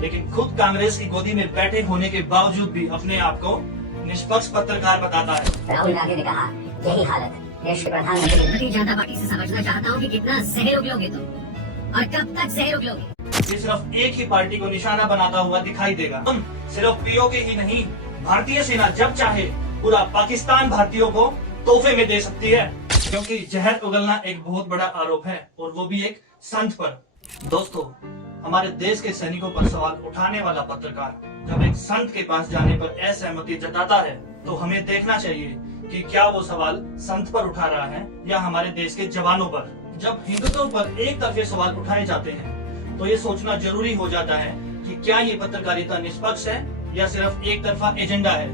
लेकिन खुद कांग्रेस की गोदी में बैठे होने के बावजूद भी अपने आप को निष्पक्ष पत्रकार बताता है। राहुल गांधी ने कहा यही हालत देश के प्रधानमंत्री। भारतीय जनता पार्टी से समझना चाहता हूँ कि कितना सहयोग लोगे तुम और कब तक सहयोग लोगे। ये सिर्फ एक ही पार्टी को निशाना बनाता हुआ दिखाई देगा। हम सिर्फ पीओके ही नहीं, भारतीय सेना जब चाहे पूरा पाकिस्तान भारतीयों को तोहफे में दे सकती है, क्योंकि जहर उगलना एक बहुत बड़ा आरोप है और वो भी एक संत पर। दोस्तों, हमारे देश के सैनिकों पर सवाल उठाने वाला पत्रकार जब एक संत के पास जाने पर असहमति जताता है तो हमें देखना चाहिए कि क्या वो सवाल संत पर उठा रहा है या हमारे देश के जवानों पर। जब हिंदुत्व पर एक तरफे सवाल उठाए जाते हैं तो ये सोचना जरूरी हो जाता है कि क्या ये पत्रकारिता निष्पक्ष है या सिर्फ एक तरफा एजेंडा है।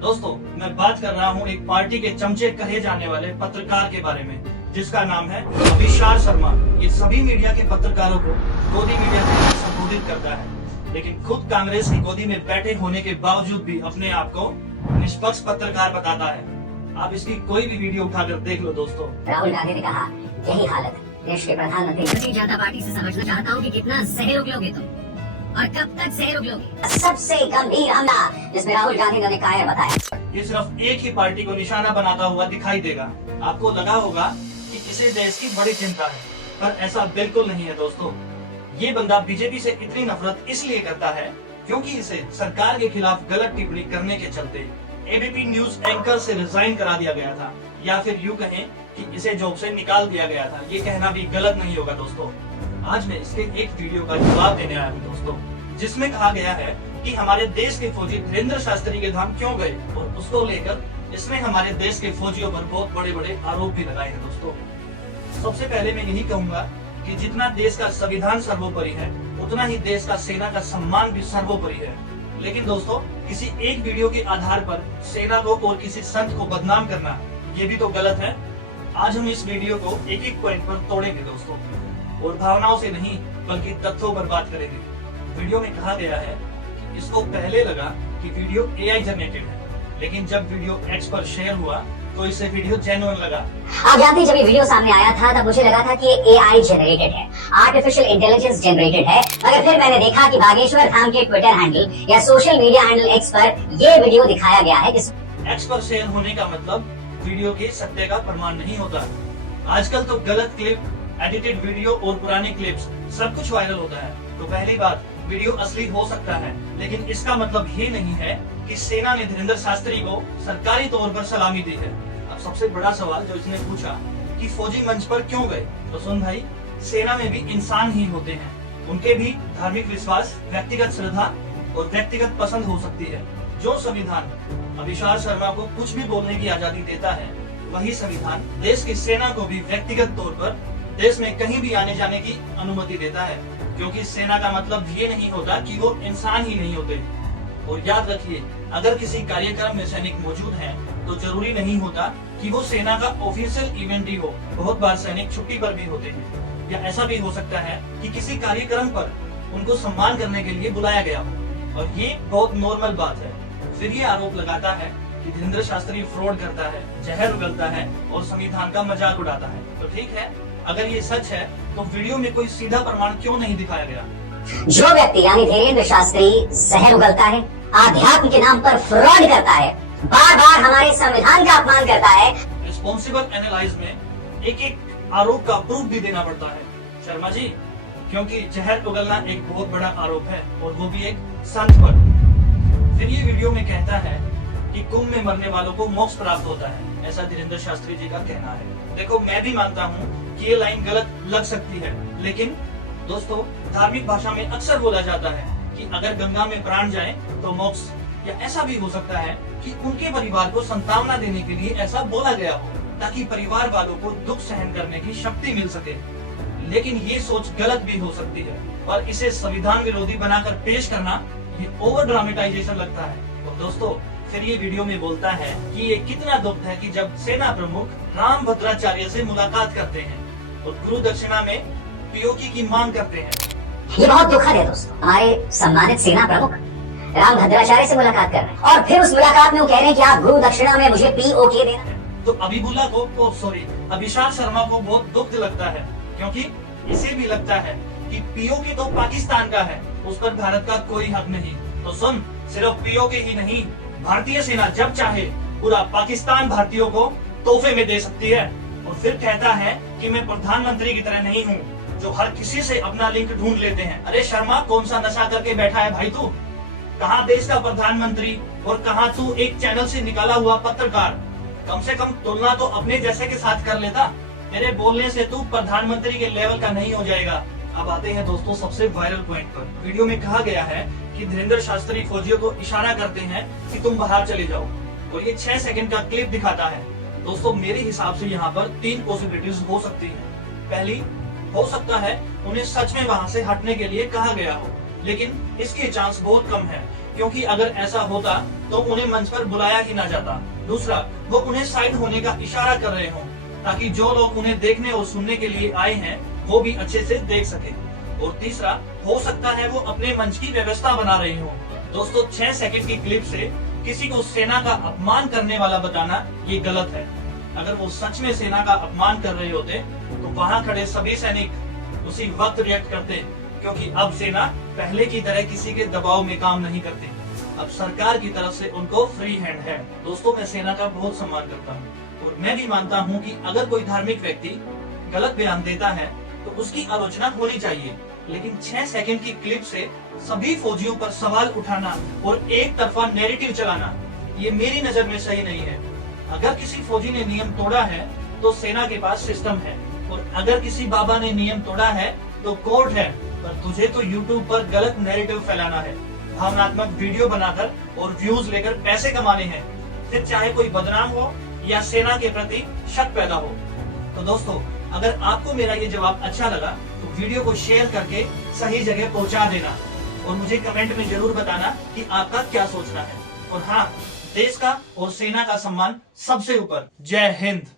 दोस्तों, मैं बात कर रहा हूँ एक पार्टी के चमचे कहे जाने वाले पत्रकार के बारे में जिसका नाम है अभिशार शर्मा। ये सभी मीडिया के पत्रकारों को गोदी मीडिया से संबोधित करता है, लेकिन खुद कांग्रेस की गोदी में बैठे होने के बावजूद भी अपने आप को निष्पक्ष पत्रकार बताता है। आप इसकी कोई भी वीडियो उठाकर देख लो दोस्तों। राहुल गांधी ने कहा यही हालत देश के प्रधानमंत्री। भारतीय जनता पार्टी से समझना चाहता हूँ कि कितना सहयोग लोगे तुम और कब तक सहयोग लोगे। सबसे गंभीर हमला जिसमें राहुल गांधी ने कायर बताया। ये सिर्फ एक ही पार्टी को निशाना बनाता हुआ दिखाई देगा। आपको लगा होगा कि इसे देश की बड़ी चिंता है, पर ऐसा बिल्कुल नहीं है दोस्तों। ये बंदा बीजेपी से इतनी नफरत इसलिए करता है क्योंकि इसे सरकार के खिलाफ गलत टिप्पणी करने के चलते एबीपी न्यूज एंकर से रिजाइन करा दिया गया था, या फिर यूं कहें कि इसे जॉब से निकाल दिया गया था। ये कहना भी गलत नहीं होगा दोस्तों। आज मैं इसके एक वीडियो का जवाब देने आया हूँ दोस्तों, जिसमें कहा गया है कि हमारे देश के फौजी धीरेन्द्र शास्त्री के धाम क्यों गए, और उसको लेकर इसमें हमारे देश के फौजियों पर बहुत बड़े बड़े आरोप भी लगाए हैं दोस्तों। सबसे पहले मैं यही कहूंगा कि जितना देश का संविधान सर्वोपरि है उतना ही देश का सेना का सम्मान भी सर्वोपरि है। लेकिन दोस्तों, किसी एक वीडियो के आधार पर सेना को और किसी संत को बदनाम करना ये भी तो गलत है। आज हम इस वीडियो को एक एक पॉइंट पर तोड़ेंगे दोस्तों, और भावनाओं से नहीं बल्कि तथ्यों पर बात करेंगे। वीडियो में कहा गया है कि इसको पहले लगा कि वीडियो एआई जनरेटेड है, लेकिन जब वीडियो एक्स पर शेयर हुआ तो इसे वीडियो जेन्युइन लगा। आप जानते हैं, जब ये वीडियो सामने आया था तब मुझे लगा था कि ये AI जनरेटेड है, आर्टिफिशियल इंटेलिजेंस जनरेटेड है। मगर फिर मैंने देखा कि बागेश्वर धाम के ट्विटर हैंडल या सोशल मीडिया हैंडल एक्स पर ये वीडियो दिखाया गया है। एक्स पर शेयर होने का मतलब वीडियो के सत्य का प्रमाण नहीं होता। आजकल तो गलत क्लिप, एडिटेड वीडियो और पुराने क्लिप्स सब कुछ वायरल होता है। तो पहली बात, वीडियो असली हो सकता है, लेकिन इसका मतलब ये नहीं है कि सेना ने धीरेन्द्र शास्त्री को सरकारी तौर पर सलामी दी है। अब सबसे बड़ा सवाल जो इसने पूछा कि फौजी मंच पर क्यों गए, तो सुन भाई, सेना में भी इंसान ही होते हैं। उनके भी धार्मिक विश्वास, व्यक्तिगत श्रद्धा और व्यक्तिगत पसंद हो सकती है। जो संविधान अभिशार शर्मा को कुछ भी बोलने की आजादी देता है, वही संविधान देश की सेना को भी व्यक्तिगत तौर पर देश में कहीं भी आने जाने की अनुमति देता है, क्योंकि सेना का मतलब ये नहीं होता कि वो इंसान ही नहीं होते। और याद रखिए, अगर किसी कार्यक्रम में सैनिक मौजूद हैं, तो जरूरी नहीं होता कि वो सेना का ऑफिशियल इवेंट ही हो। बहुत बार सैनिक छुट्टी पर भी होते हैं, या ऐसा भी हो सकता है कि किसी कार्यक्रम पर उनको सम्मान करने के लिए बुलाया गया हो, और ये बहुत नॉर्मल बात है। फिर ये आरोप लगाता है कि धीरेन्द्र शास्त्री फ्रॉड करता है, जहर उगलता है और संविधान का मजाक उड़ाता है। तो ठीक है, अगर ये सच है तो वीडियो में कोई सीधा प्रमाण क्यों नहीं दिखाया गया। जो व्यक्ति यानी धीरेन्द्र शास्त्री जहर उगलता है, आध्यात्म के नाम पर फ्रॉड करता है, बार बार हमारे संविधान का अपमान करता है, रिस्पॉन्सिबल एनालाइज में एक एक आरोप का प्रूफ भी देना पड़ता है शर्मा जी, क्योंकि जहर उगलना एक बहुत बड़ा आरोप है, और वो भी एक संत पर। फिर ये वीडियो में कहता है कि कुंभ में मरने वालों को मोक्ष प्राप्त होता है, ऐसा धीरेन्द्र शास्त्री जी का कहना है। देखो, मैं भी मानता हूँ कि ये लाइन गलत लग सकती है, लेकिन दोस्तों, धार्मिक भाषा में अक्सर बोला जाता है कि अगर गंगा में प्राण जाए तो मोक्ष, या ऐसा भी हो सकता है कि उनके परिवार को संतावना देने के लिए ऐसा बोला गया हो, ताकि परिवार वालों को दुख सहन करने की शक्ति मिल सके। लेकिन ये सोच गलत भी हो सकती है, और इसे संविधान विरोधी बनाकर पेश करना ये ओवर ड्रामेटाइजेशन लगता है। और दोस्तों, फिर ये वीडियो में बोलता है कि ये कितना दुख है कि जब सेना प्रमुख राम भद्राचार्य से मुलाकात करते हैं और गुरु दक्षिणा में पीओके की मांग करते हैं। ये बहुत दुखद है दोस्तों। हमारे सम्मानित सेना प्रमुख राम भद्राचार्य से मुलाकात कर रहे हैं, और फिर उस मुलाकात में वो कह रहे हैं कि आप गुरु दक्षिणा में मुझे पीओके देना। तो अभिशार शर्मा को बहुत दुख लगता है, क्योंकि इसे भी लगता है कि पीओके तो पाकिस्तान का है, उस पर भारत का कोई हक नहीं। तो सुन, सिर्फ पीओके ही नहीं, भारतीय सेना जब चाहे पूरा पाकिस्तान भारतीयों को तोहफे में दे सकती है। और फिर कहता है कि मैं प्रधानमंत्री की तरह नहीं हूँ जो हर किसी से अपना लिंक ढूंढ लेते हैं। अरे शर्मा, कौन सा नशा करके बैठा है भाई तू? कहाँ देश का प्रधानमंत्री और कहाँ तू एक चैनल से निकाला हुआ पत्रकार? कम से कम तुलना तो अपने जैसे के साथ कर लेता। तेरे बोलने से तू प्रधानमंत्री के लेवल का नहीं हो जाएगा। अब आते हैं दोस्तों सबसे वायरल पॉइंट पर। वीडियो में कहा गया है कि धीरेन्द्र शास्त्री फौजियों को इशारा करते हैं कि तुम बाहर चले जाओ, और ये 6 सेकंड का क्लिप दिखाता है। दोस्तों मेरे हिसाब से यहाँ पर 3 पॉसिबिलिटीज हो सकती हैं। पहली, हो सकता है उन्हें सच में वहाँ से हटने के लिए कहा गया हो, लेकिन इसके चांस बहुत कम है, क्योंकि अगर ऐसा होता तो उन्हें मंच पर बुलाया ही ना जाता। दूसरा, वो उन्हें साइड होने का इशारा कर रहे हो, ताकि जो लोग उन्हें देखने और सुनने के लिए आए हैं वो भी अच्छे से देख सके। और तीसरा, हो सकता है वो अपने मंच की व्यवस्था बना रही हो। दोस्तों 6 सेकंड की क्लिप से किसी को सेना का अपमान करने वाला बताना ये गलत है। अगर वो सच में सेना का अपमान कर रहे होते तो वहाँ खड़े सभी सैनिक उसी वक्त रिएक्ट करते, क्योंकि अब सेना पहले की तरह किसी के दबाव में काम नहीं करती। अब सरकार की तरफ से उनको फ्री हैंड है। दोस्तों मैं सेना का बहुत सम्मान करता हूँ, और मैं भी मानता हूँ कि अगर कोई धार्मिक व्यक्ति गलत बयान देता है तो उसकी आलोचना होनी चाहिए, लेकिन 6 सेकंड की क्लिप से सभी फौजियों पर सवाल उठाना और एक तरफा नैरेटिव चलाना, ये मेरी नजर में सही नहीं है। अगर किसी फौजी ने नियम तोड़ा है तो सेना के पास सिस्टम है, और अगर किसी बाबा ने नियम तोड़ा है तो कोर्ट है। पर तुझे तो यूट्यूब पर गलत नैरेटिव फैलाना है, भावनात्मक वीडियो बनाकर और व्यूज लेकर पैसे कमाने हैं, फिर चाहे कोई बदनाम हो या सेना के प्रति शक पैदा हो। तो दोस्तों अगर आपको मेरा ये जवाब अच्छा लगा तो वीडियो को शेयर करके सही जगह पहुंचा देना, और मुझे कमेंट में जरूर बताना कि आपका क्या सोचना है। और हाँ, देश का और सेना का सम्मान सबसे ऊपर। जय हिंद।